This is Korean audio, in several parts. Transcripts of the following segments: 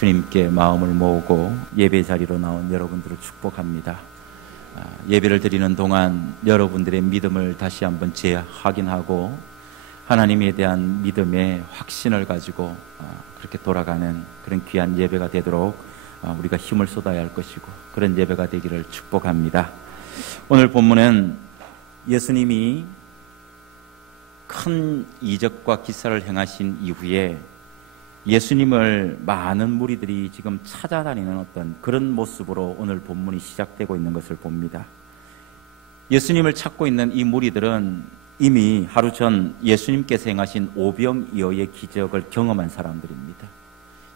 주님께 마음을 모으고 예배 자리로 나온 여러분들을 축복합니다. 예배를 드리는 동안 여러분들의 믿음을 다시 한번 재확인하고 하나님에 대한 믿음의 확신을 가지고 그렇게 돌아가는 그런 귀한 예배가 되도록 우리가 힘을 쏟아야 할 것이고 그런 예배가 되기를 축복합니다. 오늘 본문은 예수님이 큰 이적과 기사를 행하신 이후에 예수님을 많은 무리들이 지금 찾아다니는 어떤 그런 모습으로 오늘 본문이 시작되고 있는 것을 봅니다. 예수님을 찾고 있는 이 무리들은 이미 하루 전 예수님께서 행하신 오병이어의 기적을 경험한 사람들입니다.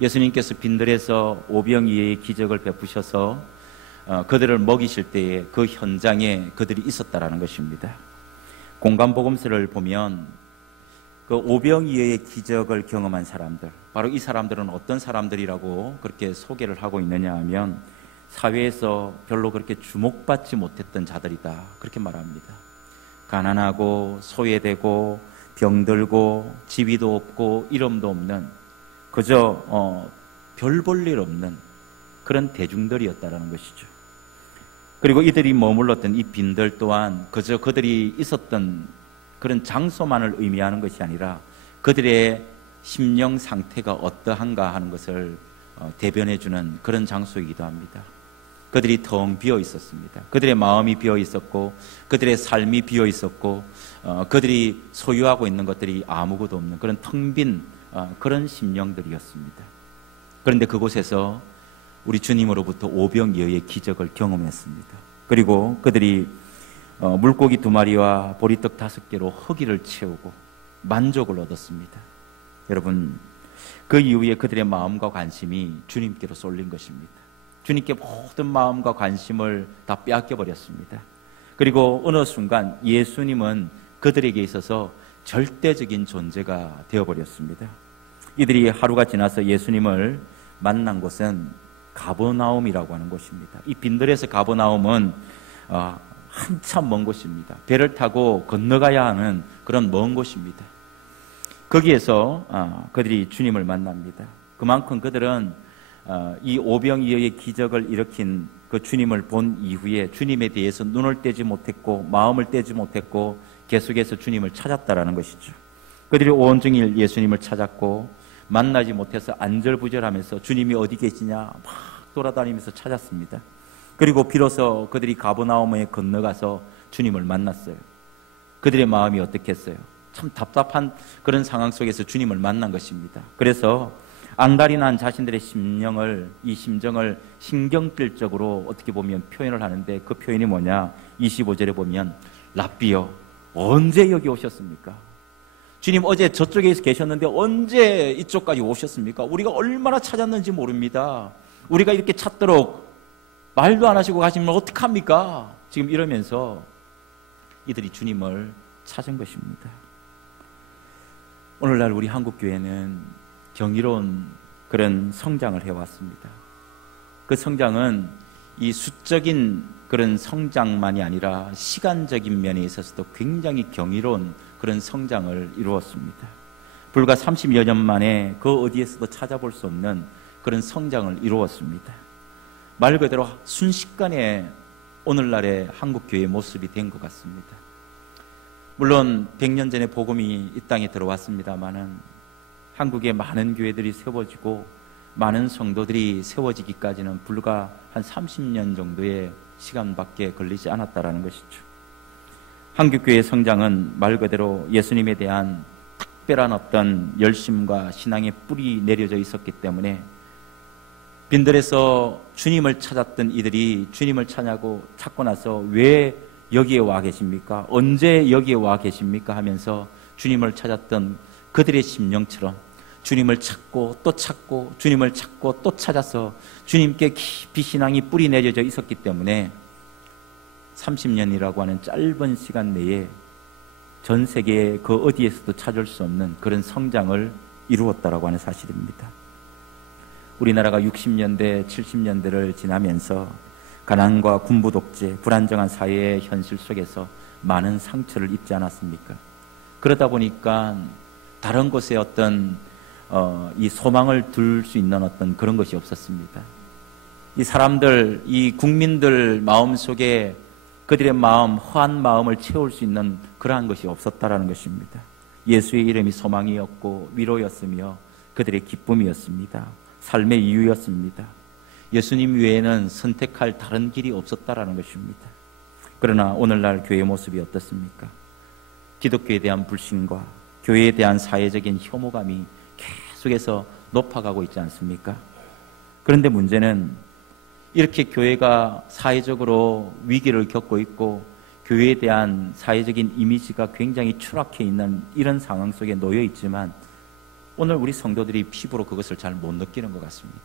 예수님께서 빈들에서 오병이어의 기적을 베푸셔서 그들을 먹이실 때에 그 현장에 그들이 있었다라는 것입니다. 공간복음서를 보면 그 오병이어의 기적을 경험한 사람들, 바로 이 사람들은 어떤 사람들이라고 그렇게 소개를 하고 있느냐 하면 사회에서 별로 그렇게 주목받지 못했던 자들이다, 그렇게 말합니다. 가난하고 소외되고 병들고 지위도 없고 이름도 없는 그저 별 볼 일 없는 그런 대중들이었다라는 것이죠. 그리고 이들이 머물렀던 이 빈들 또한 그저 그들이 있었던 그런 장소만을 의미하는 것이 아니라 그들의 심령 상태가 어떠한가 하는 것을 대변해주는 그런 장소이기도 합니다. 그들이 텅 비어 있었습니다. 그들의 마음이 비어 있었고 그들의 삶이 비어 있었고 그들이 소유하고 있는 것들이 아무것도 없는 그런 텅 빈 그런 심령들이었습니다. 그런데 그곳에서 우리 주님으로부터 오병이어의 기적을 경험했습니다. 그리고 그들이 물고기 2마리와 보리떡 5개로 허기를 채우고 만족을 얻었습니다. 여러분, 그 이후에 그들의 마음과 관심이 주님께로 쏠린 것입니다. 주님께 모든 마음과 관심을 다 빼앗겨버렸습니다. 그리고 어느 순간 예수님은 그들에게 있어서 절대적인 존재가 되어버렸습니다. 이들이 하루가 지나서 예수님을 만난 곳은 가버나움이라고 하는 곳입니다. 이 빈들에서 가버나움은 한참 먼 곳입니다. 배를 타고 건너가야 하는 그런 먼 곳입니다. 거기에서 그들이 주님을 만납니다. 그만큼 그들은 이 오병이어의 기적을 일으킨 그 주님을 본 이후에 주님에 대해서 눈을 떼지 못했고 마음을 떼지 못했고 계속해서 주님을 찾았다라는 것이죠. 그들이 온종일 예수님을 찾았고 만나지 못해서 안절부절하면서 주님이 어디 계시냐 막 돌아다니면서 찾았습니다. 그리고 비로소 그들이 가버나움에 건너가서 주님을 만났어요. 그들의 마음이 어떻겠어요? 참 답답한 그런 상황 속에서 주님을 만난 것입니다. 그래서 안달이 난 자신들의 이 심정을 신경질적으로 어떻게 보면 표현을 하는데 그 표현이 뭐냐? 25절에 보면 랍비여, 언제 여기 오셨습니까? 주님 어제 저쪽에 계셨는데 언제 이쪽까지 오셨습니까? 우리가 얼마나 찾았는지 모릅니다. 우리가 이렇게 찾도록 말도 안 하시고 가시면 어떡합니까? 지금 이러면서 이들이 주님을 찾은 것입니다. 오늘날 우리 한국교회는 경이로운 그런 성장을 해왔습니다. 그 성장은 이 수적인 그런 성장만이 아니라 시간적인 면에 있어서도 굉장히 경이로운 그런 성장을 이루었습니다. 불과 30여 년 만에 그 어디에서도 찾아볼 수 없는 그런 성장을 이루었습니다. 말 그대로 순식간에 오늘날의 한국교회의 모습이 된 것 같습니다. 물론 100년 전에 복음이 이 땅에 들어왔습니다마는 한국에 많은 교회들이 세워지고 많은 성도들이 세워지기까지는 불과 한 30년 정도의 시간밖에 걸리지 않았다라는 것이죠. 한국교회의 성장은 말 그대로 예수님에 대한 특별한 어떤 열심과 신앙의 뿌리 내려져 있었기 때문에 빈들에서 주님을 찾았던 이들이 주님을 찾고 나서 왜 여기에 와 계십니까? 언제 여기에 와 계십니까? 하면서 주님을 찾았던 그들의 심령처럼 주님을 찾고 또 찾고 주님을 찾고 또 찾아서 주님께 깊이 신앙이 뿌리 내려져 있었기 때문에 30년이라고 하는 짧은 시간 내에 전 세계 그 어디에서도 찾을 수 없는 그런 성장을 이루었다라고 하는 사실입니다. 우리나라가 60년대, 70년대를 지나면서 가난과 군부 독재, 불안정한 사회의 현실 속에서 많은 상처를 입지 않았습니까? 그러다 보니까 다른 곳의 어떤 이 소망을 둘 수 있는 어떤 그런 것이 없었습니다. 이 사람들, 이 국민들 마음속에 그들의 마음, 허한 마음을 채울 수 있는 그러한 것이 없었다라는 것입니다. 예수의 이름이 소망이었고 위로였으며 그들의 기쁨이었습니다. 삶의 이유였습니다. 예수님 외에는 선택할 다른 길이 없었다라는 것입니다. 그러나 오늘날 교회의 모습이 어떻습니까? 기독교에 대한 불신과 교회에 대한 사회적인 혐오감이 계속해서 높아가고 있지 않습니까? 그런데 문제는 이렇게 교회가 사회적으로 위기를 겪고 있고 교회에 대한 사회적인 이미지가 굉장히 추락해 있는 이런 상황 속에 놓여 있지만 오늘 우리 성도들이 피부로 그것을 잘 못 느끼는 것 같습니다.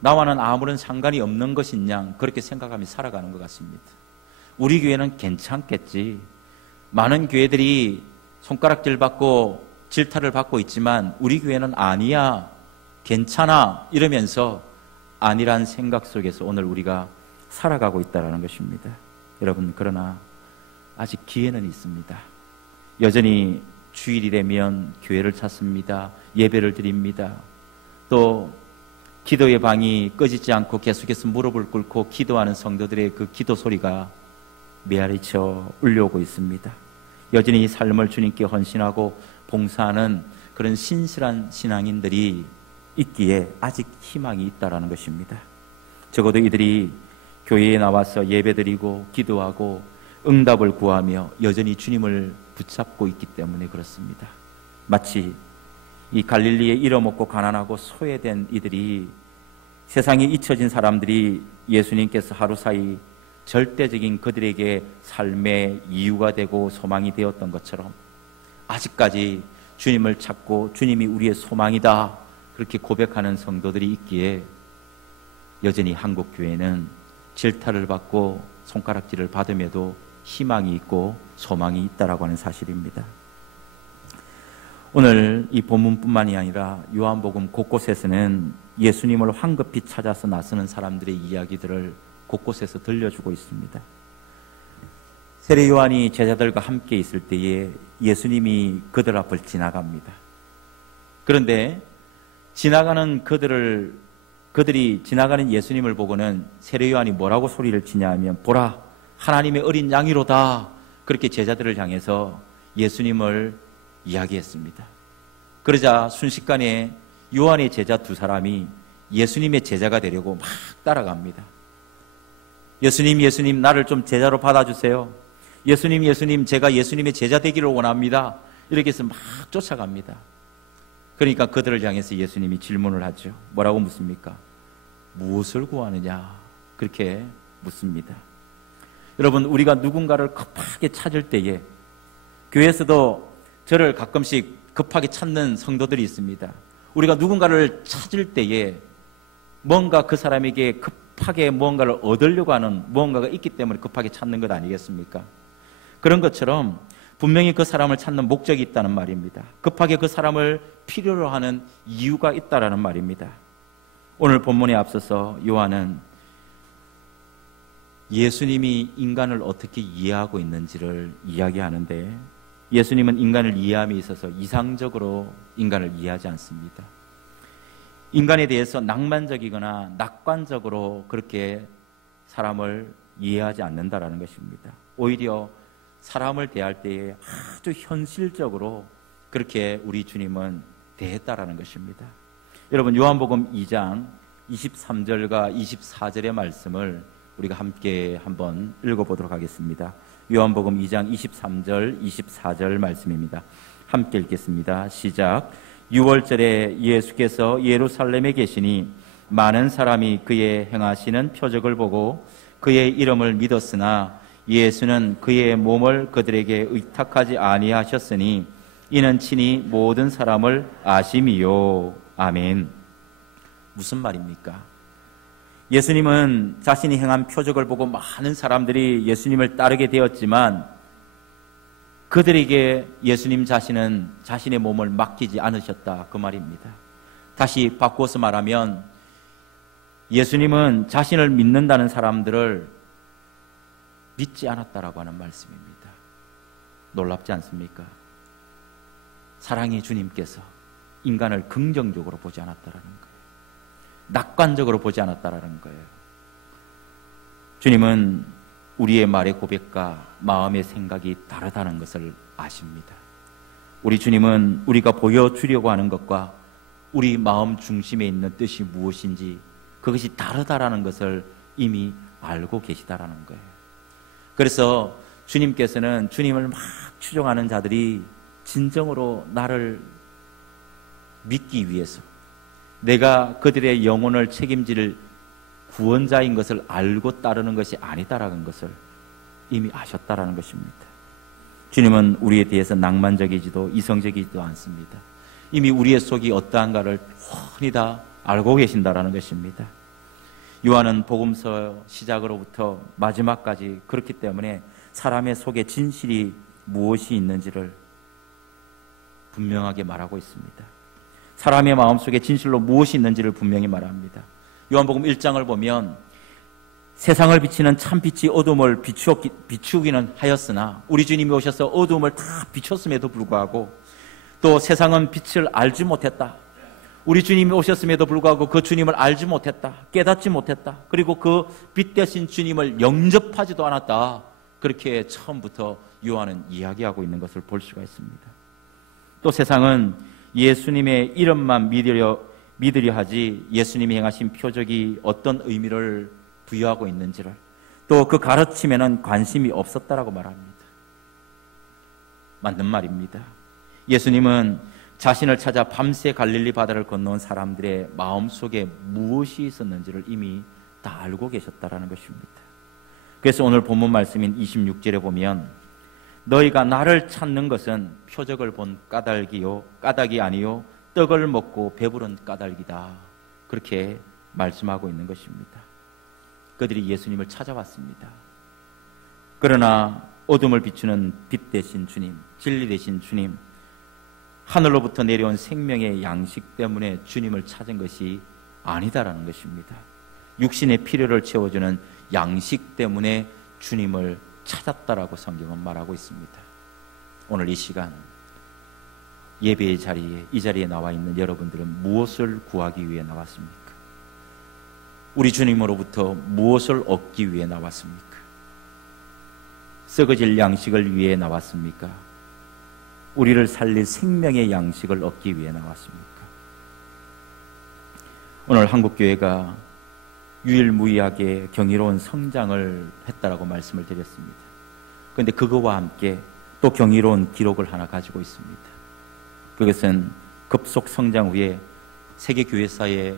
나와는 아무런 상관이 없는 것인 양 그렇게 생각하며 살아가는 것 같습니다. 우리 교회는 괜찮겠지. 많은 교회들이 손가락질 받고 질타를 받고 있지만 우리 교회는 아니야, 괜찮아 이러면서 아니란 생각 속에서 오늘 우리가 살아가고 있다는 것입니다. 여러분, 그러나 아직 기회는 있습니다. 여전히 주일이 되면 교회를 찾습니다. 예배를 드립니다. 또 기도의 방이 꺼지지 않고 계속해서 무릎을 꿇고 기도하는 성도들의 그 기도 소리가 메아리쳐 울려오고 있습니다. 여전히 삶을 주님께 헌신하고 봉사하는 그런 신실한 신앙인들이 있기에 아직 희망이 있다는 것입니다. 적어도 이들이 교회에 나와서 예배드리고 기도하고 응답을 구하며 여전히 주님을 붙잡고 있기 때문에 그렇습니다. 마치 이 갈릴리에 잃어먹고 가난하고 소외된 이들이, 세상에 잊혀진 사람들이 예수님께서 하루 사이 절대적인 그들에게 삶의 이유가 되고 소망이 되었던 것처럼 아직까지 주님을 찾고 주님이 우리의 소망이다 그렇게 고백하는 성도들이 있기에 여전히 한국 교회는 질타를 받고 손가락질을 받음에도 희망이 있고 소망이 있다라고 하는 사실입니다. 오늘 이 본문뿐만이 아니라 요한복음 곳곳에서는 예수님을 황급히 찾아서 나서는 사람들의 이야기들을 곳곳에서 들려주고 있습니다. 세례 요한이 제자들과 함께 있을 때에 예수님이 그들 앞을 지나갑니다. 그런데 지나가는 그들이 지나가는 예수님을 보고는 세례 요한이 뭐라고 소리를 치냐 하면, 보라, 하나님의 어린 양이로다. 그렇게 제자들을 향해서 예수님을 이야기했습니다. 그러자 순식간에 요한의 제자 두 사람이 예수님의 제자가 되려고 막 따라갑니다. 예수님, 예수님, 나를 좀 제자로 받아주세요. 예수님, 예수님, 제가 예수님의 제자 되기를 원합니다. 이렇게 해서 막 쫓아갑니다. 그러니까 그들을 향해서 예수님이 질문을 하죠. 뭐라고 묻습니까? 무엇을 구하느냐? 그렇게 묻습니다. 여러분, 우리가 누군가를 급하게 찾을 때에 교회에서도 저를 가끔씩 급하게 찾는 성도들이 있습니다. 우리가 누군가를 찾을 때에 뭔가 그 사람에게 급하게 무언가를 얻으려고 하는 무언가가 있기 때문에 급하게 찾는 것 아니겠습니까? 그런 것처럼 분명히 그 사람을 찾는 목적이 있다는 말입니다. 급하게 그 사람을 필요로 하는 이유가 있다라는 말입니다. 오늘 본문에 앞서서 요한은 예수님이 인간을 어떻게 이해하고 있는지를 이야기하는데, 예수님은 인간을 이해함에 있어서 이상적으로 인간을 이해하지 않습니다. 인간에 대해서 낭만적이거나 낙관적으로 그렇게 사람을 이해하지 않는다라는 것입니다. 오히려 사람을 대할 때에 아주 현실적으로 그렇게 우리 주님은 대했다라는 것입니다. 여러분, 요한복음 2장 23절과 24절의 말씀을 우리가 함께 한번 읽어보도록 하겠습니다. 요한복음 2장 23절, 24절 말씀입니다. 함께 읽겠습니다. 시작. 6월절에 예수께서 예루살렘에 계시니 많은 사람이 그의 행하시는 표적을 보고 그의 이름을 믿었으나 예수는 그의 몸을 그들에게 의탁하지 아니하셨으니 이는 친히 모든 사람을 아심이요. 아멘. 무슨 말입니까? 예수님은 자신이 행한 표적을 보고 많은 사람들이 예수님을 따르게 되었지만 그들에게 예수님 자신은 자신의 몸을 맡기지 않으셨다, 그 말입니다. 다시 바꾸어서 말하면 예수님은 자신을 믿는다는 사람들을 믿지 않았다라고 하는 말씀입니다. 놀랍지 않습니까? 사랑의 주님께서 인간을 긍정적으로 보지 않았다라는 거예요. 낙관적으로 보지 않았다라는 거예요. 주님은 우리의 말의 고백과 마음의 생각이 다르다는 것을 아십니다. 우리 주님은 우리가 보여주려고 하는 것과 우리 마음 중심에 있는 뜻이 무엇인지 그것이 다르다라는 것을 이미 알고 계시다라는 거예요. 그래서 주님께서는 주님을 막 추종하는 자들이 진정으로 나를 믿기 위해서 내가 그들의 영혼을 책임질 구원자인 것을 알고 따르는 것이 아니다라는 것을 이미 아셨다라는 것입니다. 주님은 우리에 대해서 낭만적이지도 이성적이지도 않습니다. 이미 우리의 속이 어떠한가를 훤히 다 알고 계신다라는 것입니다. 요한은 복음서 시작으로부터 마지막까지 그렇기 때문에 사람의 속에 진실이 무엇이 있는지를 분명하게 말하고 있습니다. 사람의 마음속에 진실로 무엇이 있는지를 분명히 말합니다. 요한복음 1장을 보면 세상을 비치는 참빛이 어둠을 비추기는 하였으나 우리 주님이 오셔서 어둠을 다 비췄음에도 불구하고 또 세상은 빛을 알지 못했다. 우리 주님이 오셨음에도 불구하고 그 주님을 알지 못했다. 깨닫지 못했다. 그리고 그 빛 대신 주님을 영접하지도 않았다. 그렇게 처음부터 요한은 이야기하고 있는 것을 볼 수가 있습니다. 또 세상은 예수님의 이름만 믿으려 하지 예수님이 행하신 표적이 어떤 의미를 부여하고 있는지를 또 그 가르침에는 관심이 없었다라고 말합니다. 맞는 말입니다. 예수님은 자신을 찾아 밤새 갈릴리 바다를 건너온 사람들의 마음속에 무엇이 있었는지를 이미 다 알고 계셨다라는 것입니다. 그래서 오늘 본문 말씀인 26절에 보면 너희가 나를 찾는 것은 표적을 본 까닭이 아니요 떡을 먹고 배부른 까닭이다. 그렇게 말씀하고 있는 것입니다. 그들이 예수님을 찾아왔습니다. 그러나 어둠을 비추는 빛 대신 주님, 진리 대신 주님, 하늘로부터 내려온 생명의 양식 때문에 주님을 찾은 것이 아니다라는 것입니다. 육신의 필요를 채워주는 양식 때문에 주님을 찾았다라고 성경은 말하고 있습니다. 오늘 이 시간 예배의 자리에 이 자리에 나와 있는 여러분들은 무엇을 구하기 위해 나왔습니까? 우리 주님으로부터 무엇을 얻기 위해 나왔습니까? 썩어질 양식을 위해 나왔습니까? 우리를 살릴 생명의 양식을 얻기 위해 나왔습니까? 오늘 한국교회가 유일무이하게 경이로운 성장을 했다라고 말씀을 드렸습니다. 그런데 그거와 함께 또 경이로운 기록을 하나 가지고 있습니다. 그것은 급속 성장 후에 세계교회사에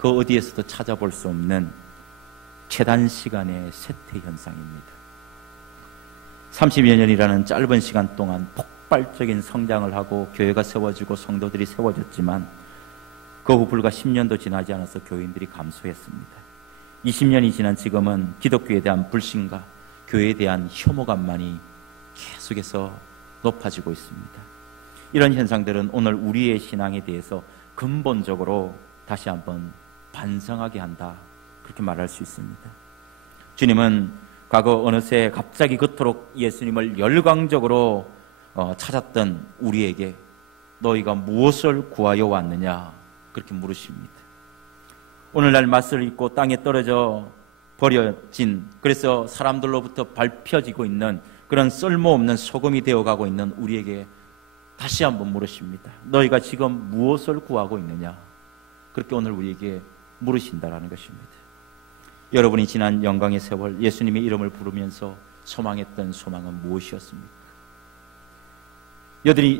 그 어디에서도 찾아볼 수 없는 최단 시간의 쇠퇴 현상입니다. 30여 년이라는 짧은 시간 동안 폭발적인 성장을 하고 교회가 세워지고 성도들이 세워졌지만 그 후 불과 10년도 지나지 않아서 교인들이 감소했습니다. 20년이 지난 지금은 기독교에 대한 불신과 교회에 대한 혐오감만이 계속해서 높아지고 있습니다. 이런 현상들은 오늘 우리의 신앙에 대해서 근본적으로 다시 한번 반성하게 한다, 그렇게 말할 수 있습니다. 주님은 과거 어느새 갑자기 그토록 예수님을 열광적으로 찾았던 우리에게 너희가 무엇을 구하여 왔느냐 그렇게 물으십니다. 오늘날 맛을 잊고 땅에 떨어져 버려진, 그래서 사람들로부터 밟혀지고 있는 그런 쓸모없는 소금이 되어가고 있는 우리에게 다시 한번 물으십니다. 너희가 지금 무엇을 구하고 있느냐, 그렇게 오늘 우리에게 물으신다라는 것입니다. 여러분이 지난 영광의 세월 예수님의 이름을 부르면서 소망했던 소망은 무엇이었습니까?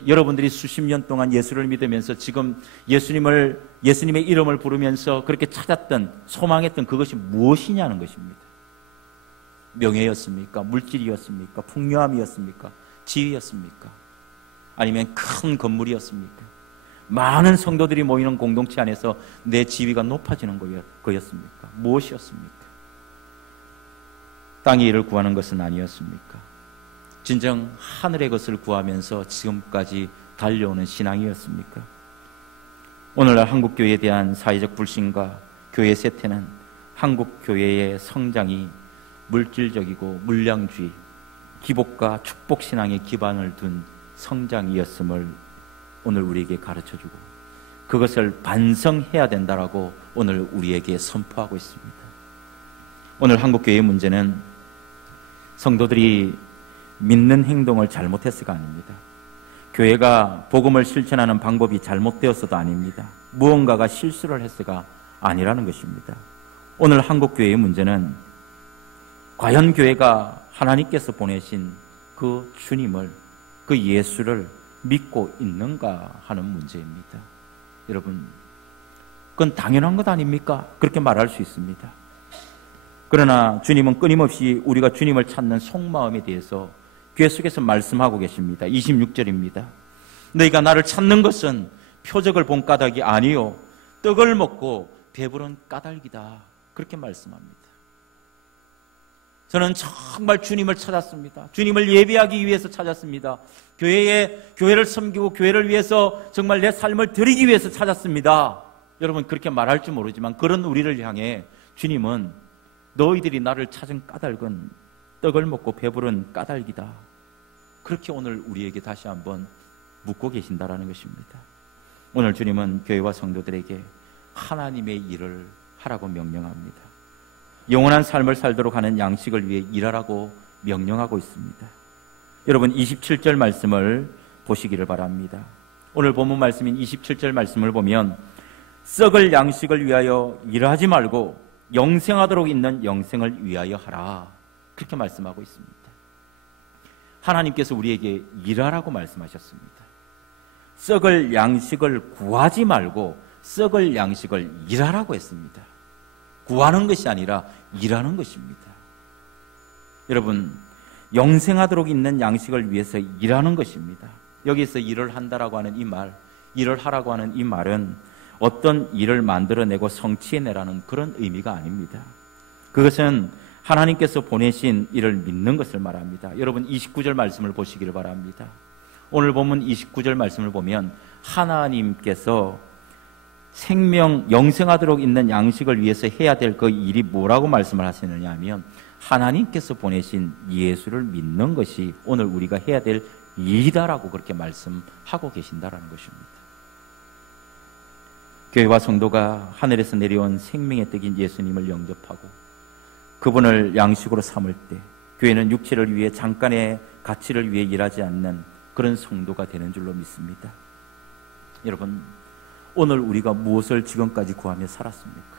여러분들이 수십 년 동안 예수를 믿으면서 지금 예수님의 이름을 부르면서 그렇게 찾았던, 소망했던 그것이 무엇이냐는 것입니다. 명예였습니까? 물질이었습니까? 풍요함이었습니까? 지위였습니까? 아니면 큰 건물이었습니까? 많은 성도들이 모이는 공동체 안에서 내 지위가 높아지는 거였습니까? 무엇이었습니까? 땅의 일을 구하는 것은 아니었습니까? 진정 하늘의 것을 구하면서 지금까지 달려오는 신앙이었습니까? 오늘날 한국교회에 대한 사회적 불신과 교회 쇠퇴는 한국교회의 성장이 물질적이고 물량주의, 기복과 축복신앙에 기반을 둔 성장이었음을 오늘 우리에게 가르쳐주고 그것을 반성해야 된다라고 오늘 우리에게 선포하고 있습니다. 오늘 한국교회의 문제는 성도들이 믿는 행동을 잘못했어가 아닙니다. 교회가 복음을 실천하는 방법이 잘못되었어도 아닙니다. 무언가가 실수를 했어가 아니라는 것입니다. 오늘 한국교회의 문제는 과연 교회가 하나님께서 보내신 그 주님을, 그 예수를 믿고 있는가 하는 문제입니다. 여러분, 그건 당연한 것 아닙니까? 그렇게 말할 수 있습니다. 그러나 주님은 끊임없이 우리가 주님을 찾는 속마음에 대해서 교회 속에서 말씀하고 계십니다. 26절입니다. 너희가 나를 찾는 것은 표적을 본 까닭이 아니요 떡을 먹고 배부른 까닭이다. 그렇게 말씀합니다. 저는 정말 주님을 찾았습니다. 주님을 예배하기 위해서 찾았습니다. 교회를 섬기고 교회를 위해서 정말 내 삶을 드리기 위해서 찾았습니다. 여러분, 그렇게 말할지 모르지만 그런 우리를 향해 주님은 너희들이 나를 찾은 까닭은 떡을 먹고 배부른 까닭이다. 그렇게 오늘 우리에게 다시 한번 묻고 계신다라는 것입니다. 오늘 주님은 교회와 성도들에게 하나님의 일을 하라고 명령합니다. 영원한 삶을 살도록 하는 양식을 위해 일하라고 명령하고 있습니다. 여러분, 27절 말씀을 보시기를 바랍니다. 오늘 본문 말씀인 27절 말씀을 보면 썩을 양식을 위하여 일하지 말고 영생하도록 있는 영생을 위하여 하라. 그렇게 말씀하고 있습니다. 하나님께서 우리에게 일하라고 말씀하셨습니다. 썩을 양식을 구하지 말고 썩을 양식을 일하라고 했습니다. 구하는 것이 아니라 일하는 것입니다. 여러분, 영생하도록 있는 양식을 위해서 일하는 것입니다. 여기서 일을 한다라고 하는 이 말, 일을 하라고 하는 이 말은 어떤 일을 만들어내고 성취해내라는 그런 의미가 아닙니다. 그것은 하나님께서 보내신 일을 믿는 것을 말합니다. 여러분, 29절 말씀을 보시기를 바랍니다. 오늘 본문 29절 말씀을 보면 하나님께서 영생하도록 있는 양식을 위해서 해야 될 그 일이 뭐라고 말씀을 하시느냐 하면 하나님께서 보내신 예수를 믿는 것이 오늘 우리가 해야 될 일이다라고 그렇게 말씀하고 계신다라는 것입니다. 교회와 성도가 하늘에서 내려온 생명의 떡인 예수님을 영접하고 그분을 양식으로 삼을 때 교회는 육체를 위해 잠깐의 가치를 위해 일하지 않는 그런 성도가 되는 줄로 믿습니다. 여러분, 오늘 우리가 무엇을 지금까지 구하며 살았습니까?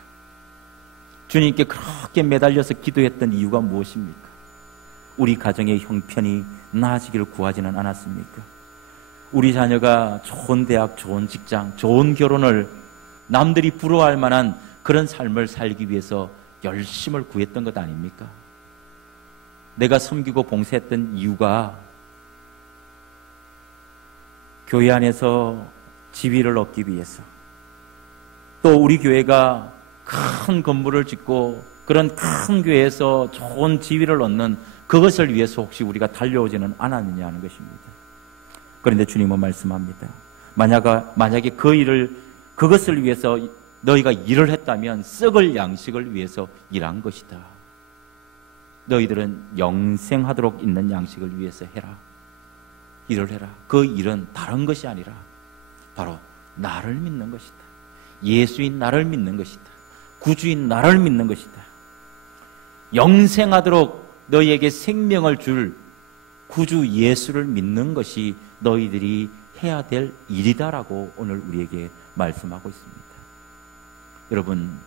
주님께 그렇게 매달려서 기도했던 이유가 무엇입니까? 우리 가정의 형편이 나아지기를 구하지는 않았습니까? 우리 자녀가 좋은 대학, 좋은 직장, 좋은 결혼을 남들이 부러워할 만한 그런 삶을 살기 위해서 열심을 구했던 것 아닙니까? 내가 섬기고 봉사했던 이유가 교회 안에서 지위를 얻기 위해서, 또 우리 교회가 큰 건물을 짓고 그런 큰 교회에서 좋은 지위를 얻는 그것을 위해서 혹시 우리가 달려오지는 않았느냐 하는 것입니다. 그런데 주님은 말씀합니다. 만약에 그것을 위해서 너희가 일을 했다면 썩을 양식을 위해서 일한 것이다. 너희들은 영생하도록 있는 양식을 위해서 해라. 일을 해라. 그 일은 다른 것이 아니라 바로 나를 믿는 것이다. 예수인 나를 믿는 것이다. 구주인 나를 믿는 것이다. 영생하도록 너희에게 생명을 줄 구주 예수를 믿는 것이 너희들이 해야 될 일이다라고 오늘 우리에게 말씀하고 있습니다. 여러분,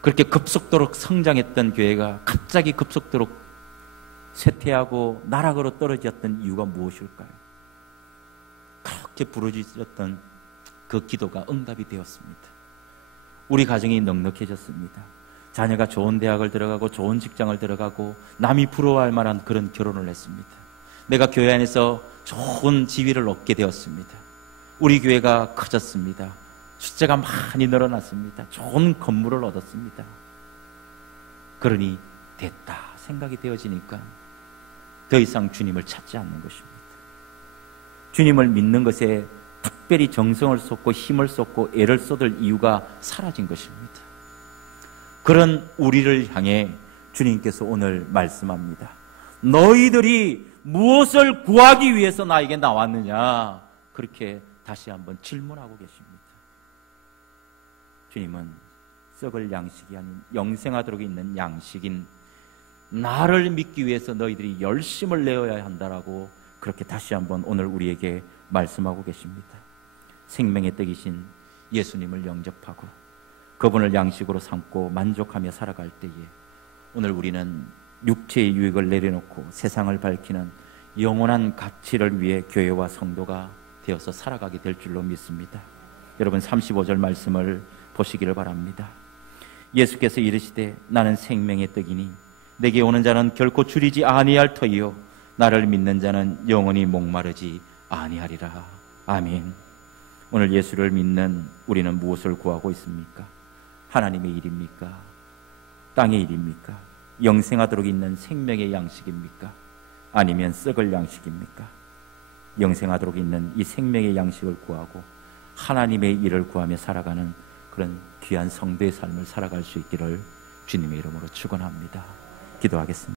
그렇게 급속도로 성장했던 교회가 갑자기 급속도로 쇠퇴하고 나락으로 떨어졌던 이유가 무엇일까요? 그렇게 부르짖었던 그 기도가 응답이 되었습니다. 우리 가정이 넉넉해졌습니다. 자녀가 좋은 대학을 들어가고 좋은 직장을 들어가고 남이 부러워할 만한 그런 결혼을 했습니다. 내가 교회 안에서 좋은 지위를 얻게 되었습니다. 우리 교회가 커졌습니다. 숫자가 많이 늘어났습니다. 좋은 건물을 얻었습니다. 그러니 됐다 생각이 되어지니까 더 이상 주님을 찾지 않는 것입니다. 주님을 믿는 것에 특별히 정성을 쏟고 힘을 쏟고 애를 쏟을 이유가 사라진 것입니다. 그런 우리를 향해 주님께서 오늘 말씀합니다. 너희들이 무엇을 구하기 위해서 나에게 나왔느냐? 그렇게 다시 한번 질문하고 계십니다. 주님은 썩을 양식이 아닌 영생하도록 있는 양식인 나를 믿기 위해서 너희들이 열심을 내어야 한다라고 그렇게 다시 한번 오늘 우리에게 말씀하고 계십니다. 생명의 떡이신 예수님을 영접하고 그분을 양식으로 삼고 만족하며 살아갈 때에 오늘 우리는 육체의 유익을 내려놓고 세상을 밝히는 영원한 가치를 위해 교회와 성도가 되어서 살아가게 될 줄로 믿습니다. 여러분 35절 말씀을 보시기를 바랍니다. 예수께서 이르시되 나는 생명의 떡이니 내게 오는 자는 결코 줄이지 아니할 터이요 나를 믿는 자는 영원히 목마르지 아니하리라. 아멘. 오늘 예수를 믿는 우리는 무엇을 구하고 있습니까? 하나님의 일입니까? 땅의 일입니까? 영생하도록 있는 생명의 양식입니까? 아니면 썩을 양식입니까? 영생하도록 있는 이 생명의 양식을 구하고 하나님의 일을 구하며 살아가는 그런 귀한 성도의 삶을 살아갈 수 있기를 주님의 이름으로 축원합니다. 기도하겠습니다.